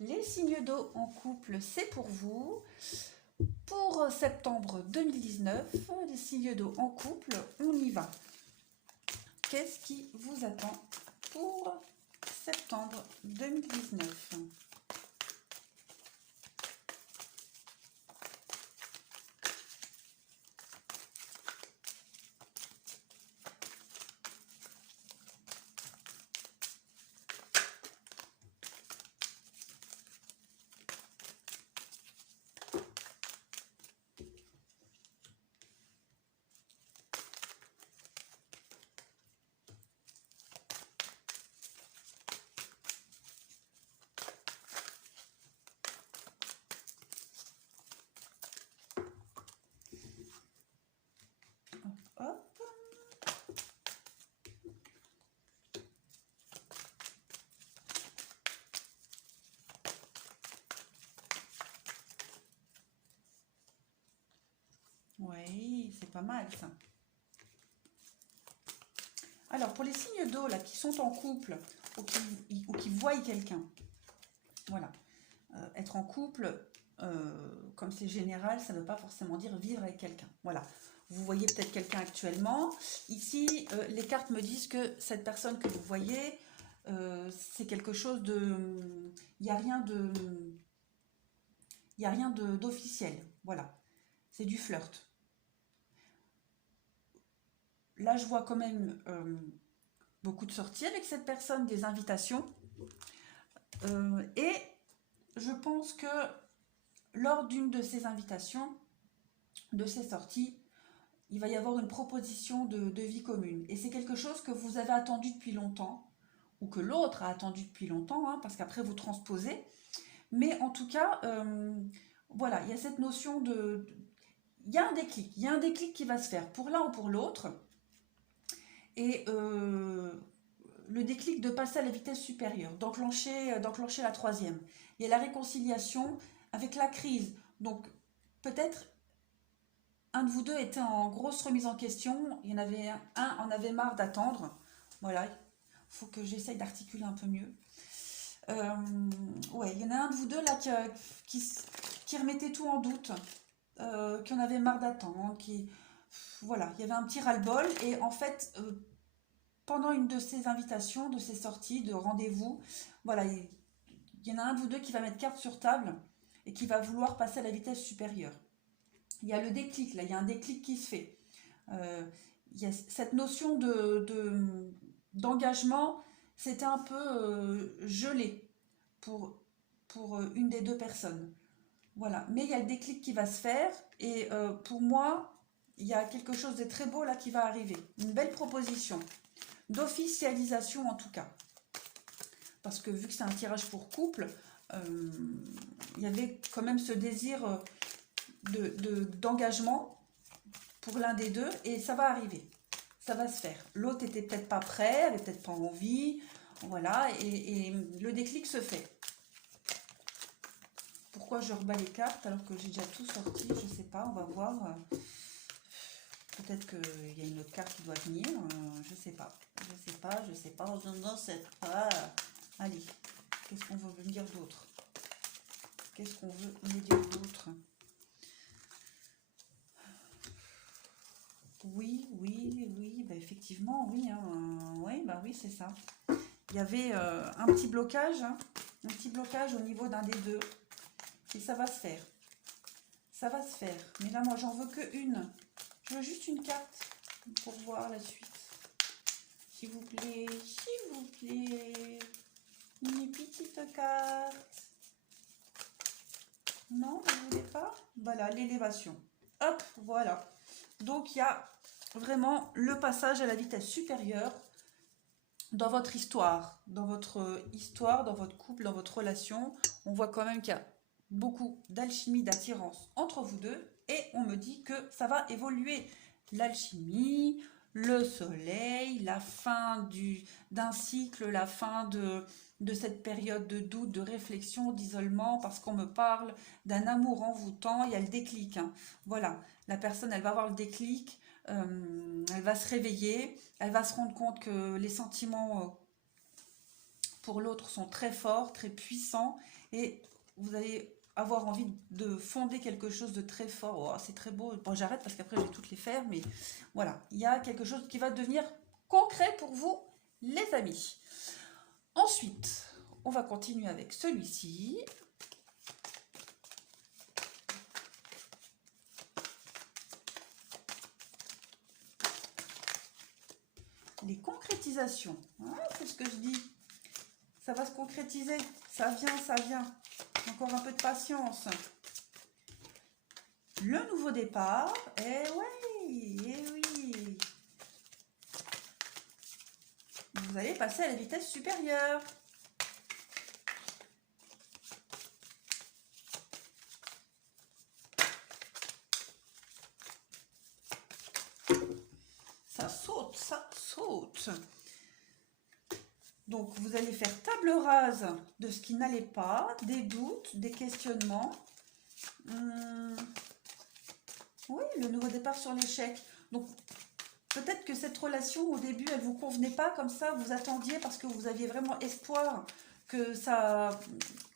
Les signes d'eau en couple, c'est pour vous. Pour septembre 2019, les signes d'eau en couple, on y va. Qu'est-ce qui vous attend pour septembre 2019 ? Hop. Oui, c'est pas mal ça. Alors, pour les signes d'eau là qui sont en couple ou qui voient quelqu'un, voilà. Être en couple, comme c'est général, ça ne veut pas forcément dire vivre avec quelqu'un. Voilà. Vous voyez peut-être quelqu'un actuellement. Ici, les cartes me disent que cette personne que vous voyez, c'est quelque chose de... Il n'y a rien de... Il n'y a rien d'officiel. Voilà. C'est du flirt. Là, je vois quand même beaucoup de sorties avec cette personne, des invitations. Et je pense que lors d'une de ces invitations, de ces sorties, il va y avoir une proposition de vie commune. Et c'est quelque chose que vous avez attendu depuis longtemps, ou que l'autre a attendu depuis longtemps, hein, parce qu'après vous transposez. Mais en tout cas, voilà, il y a cette notion de... Il y a un déclic qui va se faire pour l'un ou pour l'autre. Et le déclic de passer à la vitesse supérieure, d'enclencher la troisième. Il y a la réconciliation avec la crise. Donc peut-être un de vous deux était en grosse remise en question, il y en avait un en avait marre d'attendre. Voilà, il faut que j'essaye d'articuler un peu mieux. Ouais, il y en a un de vous deux là qui remettait tout en doute, qui en avait marre d'attendre, voilà, il y avait un petit ras-le-bol et en fait, pendant une de ces invitations, de ces sorties, de rendez-vous, voilà, il y en a un de vous deux qui va mettre carte sur table et qui va vouloir passer à la vitesse supérieure. Il y a le déclic, là, il y a un déclic qui se fait. Il y a cette notion d'engagement, c'était un peu gelé pour une des deux personnes. Voilà, mais il y a le déclic qui va se faire et pour moi, il y a quelque chose de très beau là qui va arriver. Une belle proposition, d'officialisation en tout cas. Parce que vu que c'est un tirage pour couple, il y avait quand même ce désir... d'engagement pour l'un des deux et ça va arriver, ça va se faire. L'autre était peut-être pas prêt, avait peut-être pas envie, voilà, et le déclic se fait. Pourquoi je rebats les cartes alors que j'ai déjà tout sorti, je sais pas, on va voir. Peut-être qu'il y a une autre carte qui doit venir, je sais pas, je sais pas, je ne sais pas. Allez, qu'est-ce qu'on veut me dire d'autre? Qu'est-ce qu'on veut me dire d'autre? Oui, bah effectivement, oui, hein, ouais, bah oui, c'est ça. Il y avait un petit blocage, hein, au niveau d'un des deux, et ça va se faire. Ça va se faire. Mais là, moi, j'en veux que une. Je veux juste une carte pour voir la suite. S'il vous plaît, s'il vous plaît. Une petite carte. Non, vous ne voulez pas? Voilà, l'élévation. Hop, voilà. Donc, il y a vraiment le passage à la vitesse supérieure dans votre histoire, dans votre couple, dans votre relation. On voit quand même qu'il y a beaucoup d'alchimie, d'attirance entre vous deux. Et on me dit que ça va évoluer. L'alchimie, le soleil, la fin d'un cycle, la fin de cette période de doute, de réflexion, d'isolement, parce qu'on me parle d'un amour envoûtant, il y a le déclic. Hein. Voilà, la personne, elle va avoir le déclic, elle va se réveiller, elle va se rendre compte que les sentiments pour l'autre sont très forts, très puissants, et vous allez avoir envie de fonder quelque chose de très fort. Oh, c'est très beau. Bon, j'arrête parce qu'après je vais toutes les faire, mais voilà, il y a quelque chose qui va devenir concret pour vous, les amis. Ensuite, on va continuer avec celui-ci. Les concrétisations. Ouais, c'est ce que je dis. Ça va se concrétiser. Ça vient, ça vient. Encore un peu de patience. Le nouveau départ. Eh oui, eh oui. Vous allez passer à la vitesse supérieure. Ça saute, ça saute. Donc, vous allez faire table rase de ce qui n'allait pas, des doutes, des questionnements. Oui, le nouveau départ sur l'échec. Donc, peut-être que cette relation, au début, elle ne vous convenait pas comme ça. Vous attendiez parce que vous aviez vraiment espoir que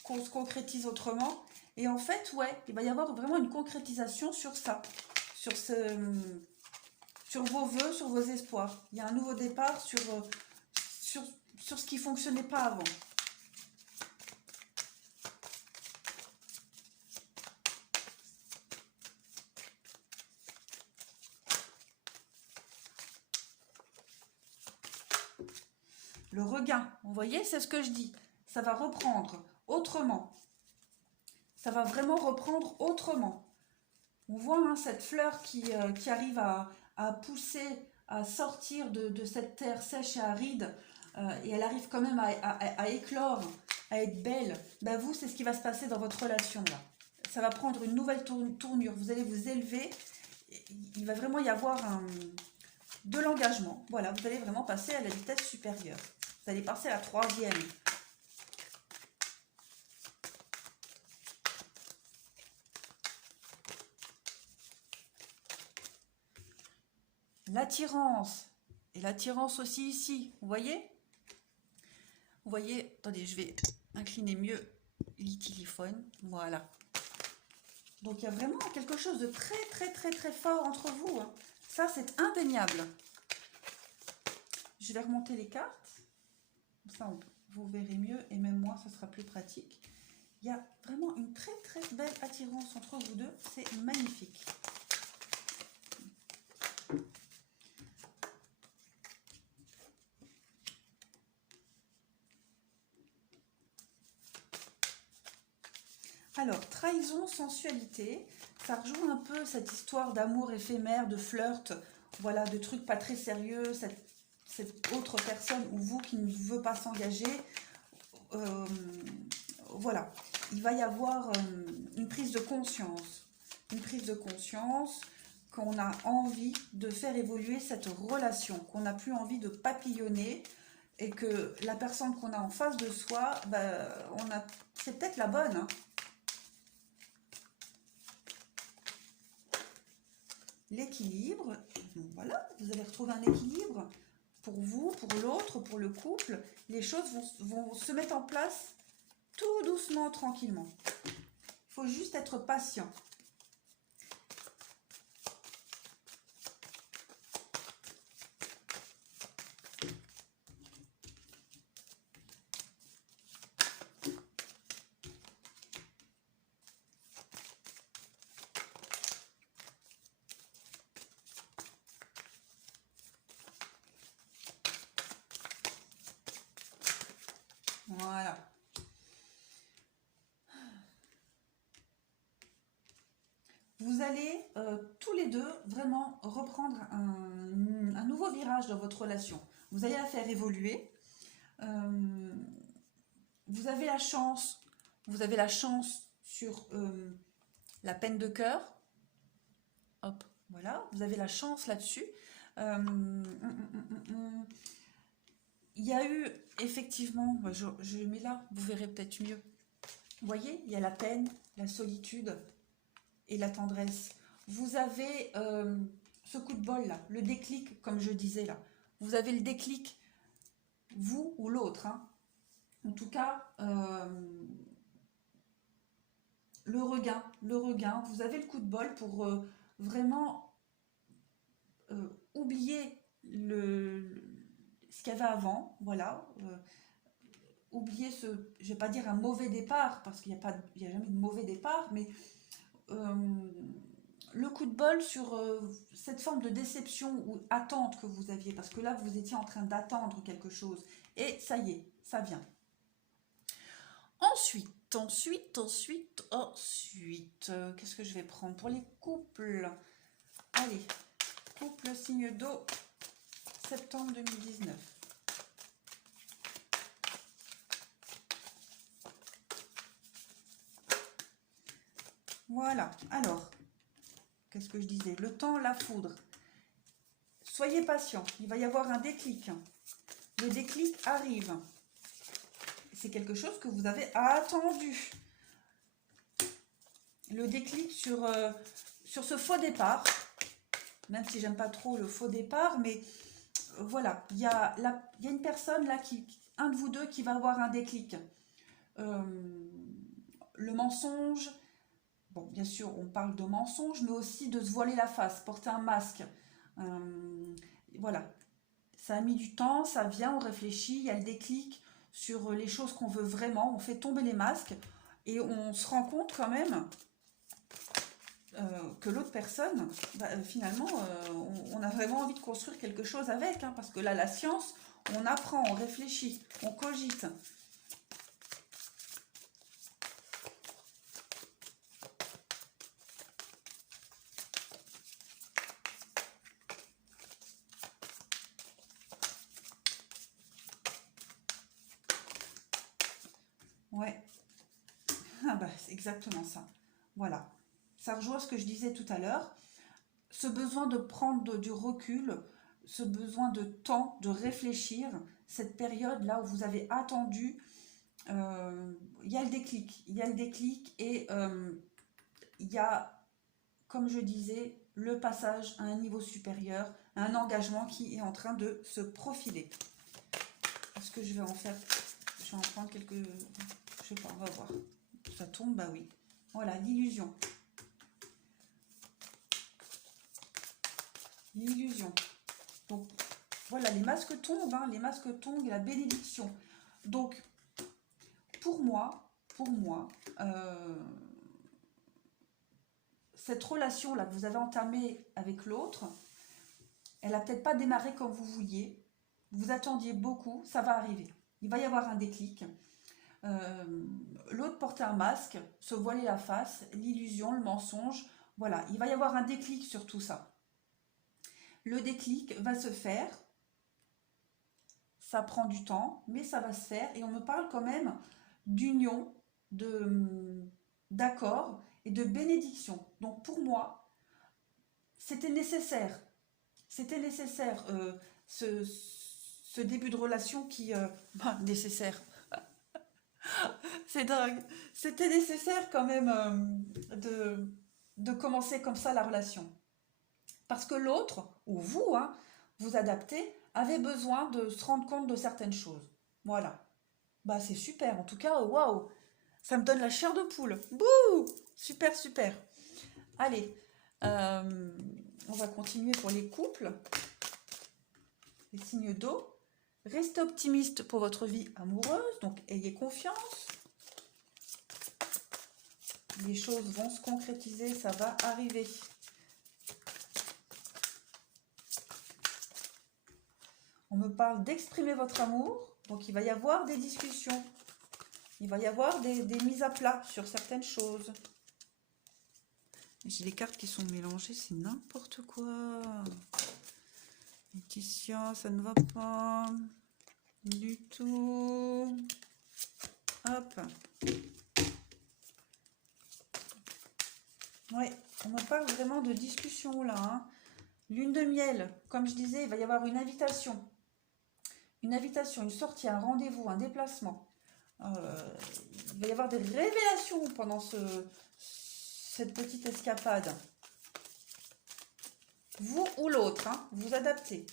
qu'on se concrétise autrement. Et en fait, ouais, il va y avoir vraiment une concrétisation sur ça. Sur vos vœux, sur vos espoirs. Il y a un nouveau départ sur ce qui ne fonctionnait pas avant. Le regain, vous voyez, c'est ce que je dis. Ça va reprendre autrement. Ça va vraiment reprendre autrement. On voit hein, cette fleur qui arrive à pousser, à sortir de cette terre sèche et aride. Et elle arrive quand même à éclore, à être belle. Ben vous, c'est ce qui va se passer dans votre relation là. Ça va prendre une nouvelle tournure. Vous allez vous élever. Il va vraiment y avoir de l'engagement. Voilà, vous allez vraiment passer à la vitesse supérieure. Vous allez passer à la 3e. L'attirance. Et l'attirance aussi ici. Vous voyez? Vous voyez? Attendez, je vais incliner mieux l'téléphone. Voilà. Donc, il y a vraiment quelque chose de très, très, très, très fort entre vous. Hein. Ça, c'est indéniable. Je vais remonter les cartes. Comme ça, vous verrez mieux. Et même moi, ça sera plus pratique. Il y a vraiment une très, très belle attirance entre vous deux. C'est magnifique. Alors, trahison, sensualité, ça rejoint un peu cette histoire d'amour éphémère, de flirt, voilà, de trucs pas très sérieux, cette autre personne ou vous qui ne veut pas s'engager. Voilà, il va y avoir une prise de conscience qu'on a envie de faire évoluer cette relation, qu'on n'a plus envie de papillonner et que la personne qu'on a en face de soi, ben, c'est peut-être la bonne, hein. L'équilibre, voilà, vous allez retrouver un équilibre pour vous, pour l'autre, pour le couple. Les choses vont se mettre en place tout doucement, tranquillement. Il faut juste être patient. Voilà. Vous allez tous les deux vraiment reprendre un nouveau virage dans votre relation. Vous allez la faire évoluer. Vous avez la chance sur la peine de cœur. Hop, voilà, vous avez la chance là-dessus. Il y a eu effectivement, je mets là, vous verrez peut-être mieux. Vous voyez, il y a la peine, la solitude et la tendresse. Vous avez ce coup de bol là, le déclic, comme je disais là. Vous avez le déclic, vous ou l'autre, hein. En tout cas, le regain, vous avez le coup de bol pour vraiment oublier ce qu'il y avait avant, voilà. Oublier je vais pas dire un mauvais départ, parce qu'il n'y a jamais de mauvais départ, mais euh, le coup de bol sur cette forme de déception ou attente que vous aviez, parce que là, vous étiez en train d'attendre quelque chose, et ça y est, ça vient. Ensuite, qu'est-ce que je vais prendre pour les couples? Allez, couple signe d'eau, septembre 2019. Voilà, alors, qu'est-ce que je disais? Le temps, la foudre. Soyez patient, il va y avoir un déclic. Le déclic arrive. C'est quelque chose que vous avez attendu. Le déclic sur ce faux départ, même si j'aime pas trop le faux départ, mais voilà, il y a une personne là, un de vous deux qui va avoir un déclic. Le mensonge, bon, bien sûr, on parle de mensonge, mais aussi de se voiler la face, porter un masque. Voilà, ça a mis du temps, ça vient, on réfléchit, il y a le déclic sur les choses qu'on veut vraiment, on fait tomber les masques et on se rend compte quand même que l'autre personne, finalement, on a vraiment envie de construire quelque chose avec, hein, parce que là, la science, on apprend, on réfléchit, on cogite. Ouais, ah bah, c'est exactement ça. Voilà. Ça rejoint ce que je disais tout à l'heure. Ce besoin de prendre du recul, ce besoin de temps, de réfléchir, cette période-là où vous avez attendu, il y a le déclic. Il y a le déclic et il y a, comme je disais, le passage à un niveau supérieur, un engagement qui est en train de se profiler. Est-ce que je vais en faire? Je vais en prendre quelques... Je sais pas, on va voir. Ça tombe, bah oui. Voilà, l'illusion. L'illusion. Donc, voilà, les masques tombent, hein, les masques tombent et la bénédiction. Donc, pour moi, cette relation-là que vous avez entamée avec l'autre, elle n'a peut-être pas démarré comme vous vouliez. Vous attendiez beaucoup, ça va arriver. Il va y avoir un déclic. L'autre portait un masque, se voiler la face, l'illusion, le mensonge. Voilà, il va y avoir un déclic sur tout ça. Le déclic va se faire. Ça prend du temps, mais ça va se faire. Et on me parle quand même d'union, d'accord et de bénédiction. Donc pour moi, c'était nécessaire. C'était nécessaire ce début de relation qui... nécessaire. C'est dingue. C'était nécessaire quand même de commencer comme ça la relation. Parce que l'autre, ou vous, hein, vous adaptez, avait besoin de se rendre compte de certaines choses. Voilà. Bah c'est super. En tout cas, waouh, ça me donne la chair de poule. Bouh, super, super. Allez, on va continuer pour les couples. Les signes d'eau. Restez optimiste pour votre vie amoureuse, donc ayez confiance. Les choses vont se concrétiser, ça va arriver. On me parle d'exprimer votre amour, donc il va y avoir des discussions. Il va y avoir des mises à plat sur certaines choses. J'ai des cartes qui sont mélangées, c'est n'importe quoi. Laetitia, ça ne va pas du tout. Hop. Ouais, on me parle vraiment de discussion là. Hein. Lune de miel, comme je disais, il va y avoir une invitation. Une invitation, une sortie, un rendez-vous, un déplacement. Il va y avoir des révélations pendant cette petite escapade. Vous ou l'autre, hein, vous adaptez.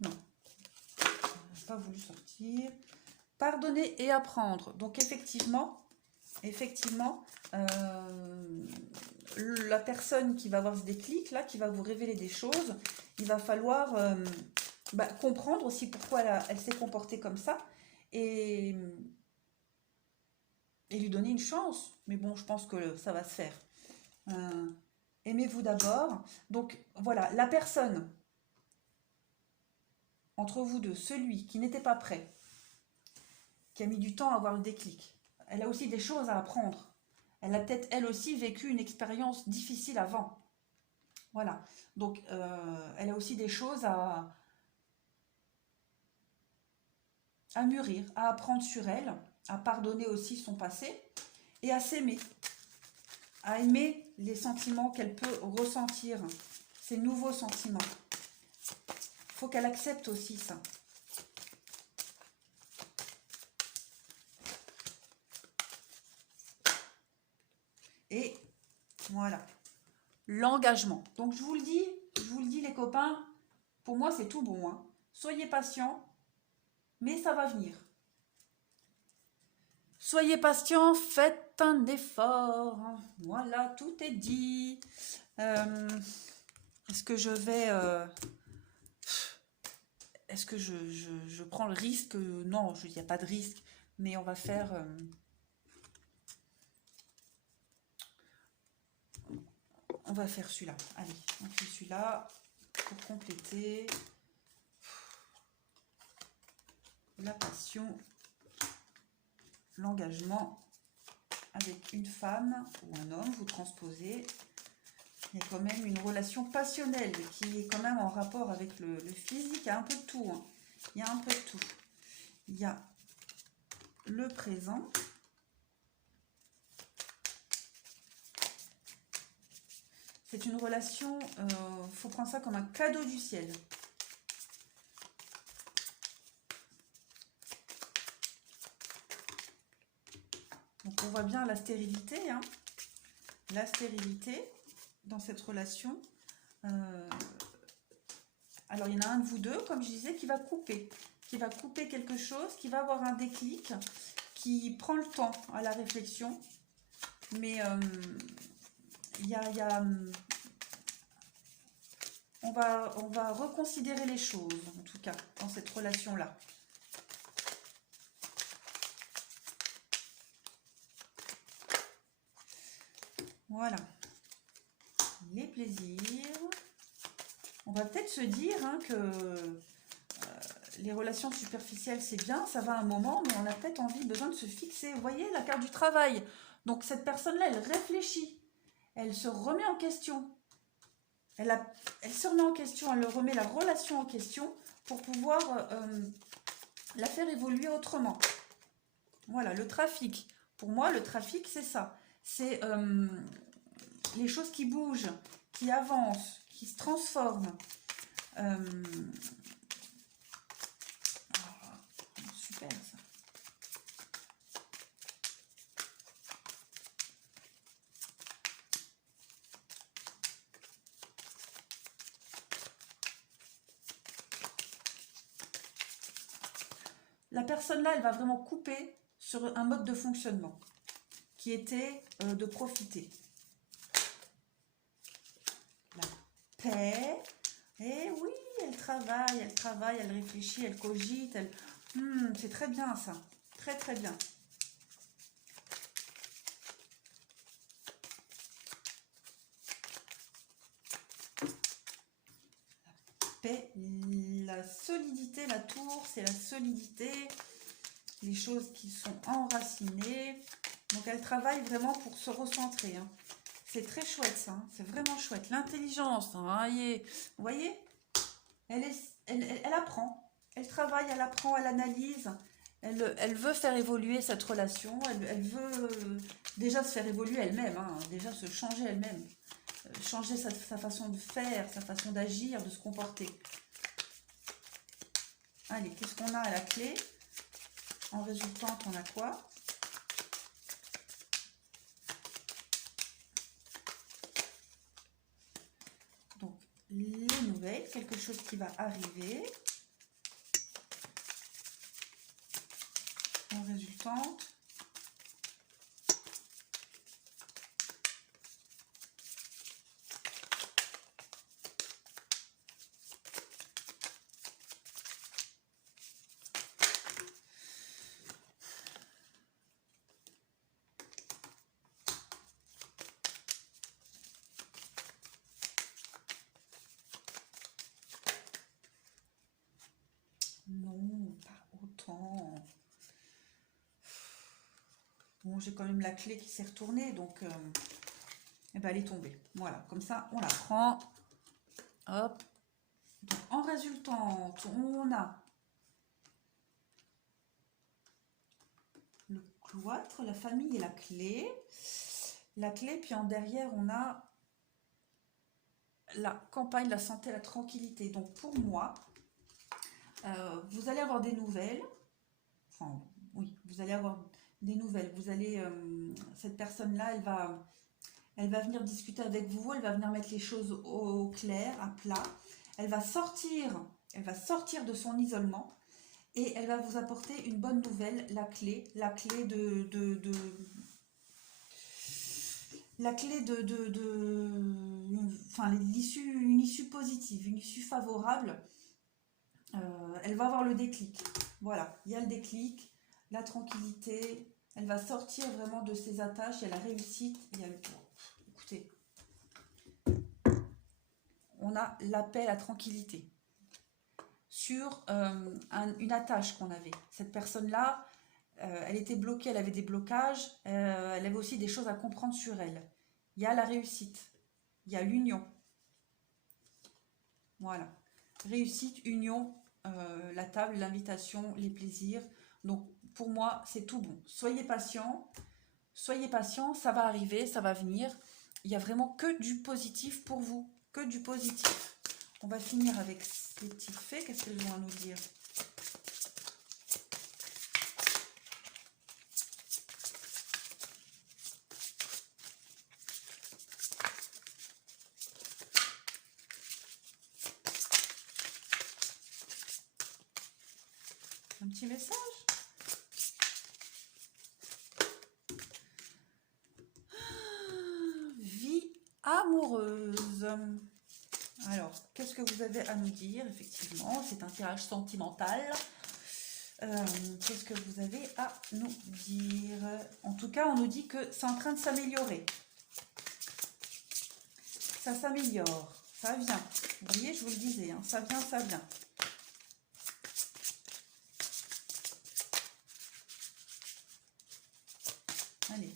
Non. pas voulu sortir. Pardonner et apprendre. Donc effectivement, la personne qui va avoir ce déclic là, qui va vous révéler des choses, il va falloir comprendre aussi pourquoi elle s'est comportée comme ça et lui donner une chance. Mais bon, je pense que ça va se faire. Aimez-vous d'abord. Donc voilà, la personne entre vous deux, celui qui n'était pas prêt, qui a mis du temps à avoir le déclic, elle a aussi des choses à apprendre. Elle a peut-être elle aussi vécu une expérience difficile avant. Voilà. Donc elle a aussi des choses à mûrir, à apprendre sur elle, à pardonner aussi son passé et à s'aimer, à aimer les sentiments qu'elle peut ressentir, ces nouveaux sentiments. Il faut qu'elle accepte aussi ça. Et voilà, l'engagement. Donc je vous le dis les copains, pour moi c'est tout bon. Hein. Soyez patients, mais ça va venir. Soyez patients, faites un effort. Voilà, tout est dit. Est-ce que je vais... Est-ce que je prends le risque? Non, il n'y a pas de risque. Mais on va faire... on va faire celui-là. Allez, on fait celui-là pour compléter. La passion, l'engagement avec une femme ou un homme, vous transposez. Il y a quand même une relation passionnelle qui est quand même en rapport avec le physique. Il y a un peu de tout. Hein. Il y a un peu de tout. Il y a le présent. C'est une relation, faut prendre ça comme un cadeau du ciel. Donc on voit bien la stérilité, hein. La stérilité dans cette relation. Alors il y en a un de vous deux, comme je disais, qui va couper quelque chose, qui va avoir un déclic, qui prend le temps à la réflexion. Mais on va reconsidérer les choses, en tout cas, dans cette relation-là. Voilà. Les plaisirs. On va peut-être se dire hein, que les relations superficielles, c'est bien, ça va un moment, mais on a peut-être besoin de se fixer. Vous voyez, la carte du travail. Donc, cette personne-là, elle réfléchit. Elle se remet en question. Elle se remet en question, elle remet la relation en question pour pouvoir la faire évoluer autrement. Voilà, le trafic. Pour moi, le trafic, c'est ça. C'est les choses qui bougent, qui avancent, qui se transforment. Super, ça. La personne là, elle va vraiment couper sur un mode de fonctionnement qui était de profiter. La paix. Et oui, elle travaille, elle réfléchit, elle cogite. C'est très bien ça. Très très bien. La solidité, la tour, c'est la solidité, les choses qui sont enracinées. Donc elle travaille vraiment pour se recentrer. Hein. C'est très chouette ça, hein. C'est vraiment chouette. L'intelligence, hein, vous voyez, elle apprend, elle travaille, elle apprend, elle analyse. Elle veut faire évoluer cette relation, elle veut déjà se faire évoluer elle-même, hein, déjà se changer elle-même. Changer sa façon de faire, sa façon d'agir, de se comporter. Allez, qu'est-ce qu'on a à la clé? En résultante, on a quoi? Donc, les nouvelles, quelque chose qui va arriver. résultante. Non, pas autant. Bon, j'ai quand même la clé qui s'est retournée, donc eh ben, elle est tombée. Voilà, comme ça, on la prend. Hop. Donc, en résultante, on a le cloître, la famille et la clé. La clé, puis en derrière, on a la campagne, la santé, la tranquillité. Donc, pour moi, vous allez avoir des nouvelles. Enfin, oui, vous allez avoir des nouvelles. Vous allez, cette personne-là, elle va venir discuter avec vous. Elle va venir mettre les choses au clair, à plat. Elle va sortir de son isolement et elle va vous apporter une bonne nouvelle, la clé enfin, l'issue, une issue positive, une issue favorable. Elle va avoir le déclic. Voilà, il y a le déclic, la tranquillité. Elle va sortir vraiment de ses attaches. Il y a la réussite. Il y a le... Écoutez, on a la paix, la tranquillité sur une attache qu'on avait. Cette personne-là, elle était bloquée, elle avait des blocages, elle avait aussi des choses à comprendre sur elle. Il y a la réussite, il y a l'union. Voilà. Réussite, union, la table, l'invitation, les plaisirs. Donc, pour moi, c'est tout bon. Soyez patient, ça va arriver, ça va venir. Il n'y a vraiment que du positif pour vous, que du positif. On va finir avec ces petits faits. Qu'est-ce qu'elles vont à nous dire? Un petit message. Vie amoureuse. Alors, qu'est-ce que vous avez à nous dire? Effectivement, c'est un tirage sentimental. Qu'est-ce que vous avez à nous dire? En tout cas, on nous dit que c'est en train de s'améliorer. Ça s'améliore. Ça vient. Vous voyez, je vous le disais, hein, ça vient, ça vient. Allez,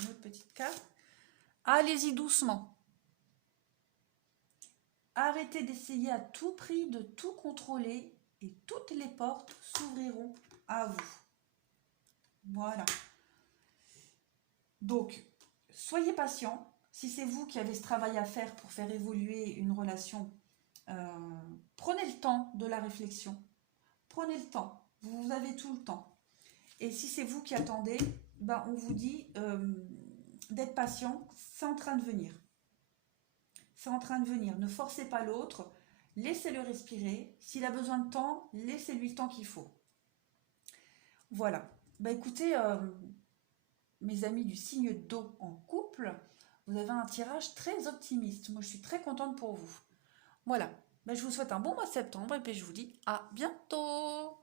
une autre petite carte. Allez-y doucement. Arrêtez d'essayer à tout prix de tout contrôler et toutes les portes s'ouvriront à vous. Voilà. Donc, soyez patient. Si c'est vous qui avez ce travail à faire pour faire évoluer une relation, prenez le temps de la réflexion. Prenez le temps. Vous avez tout le temps. Et si c'est vous qui attendez, ben on vous dit d'être patient. C'est en train de venir. C'est en train de venir. Ne forcez pas l'autre. Laissez-le respirer. S'il a besoin de temps, laissez-lui le temps qu'il faut. Voilà. Bah écoutez, mes amis du signe d'eau en couple, vous avez un tirage très optimiste. Moi, je suis très contente pour vous. Voilà. Bah, je vous souhaite un bon mois de septembre et puis je vous dis à bientôt.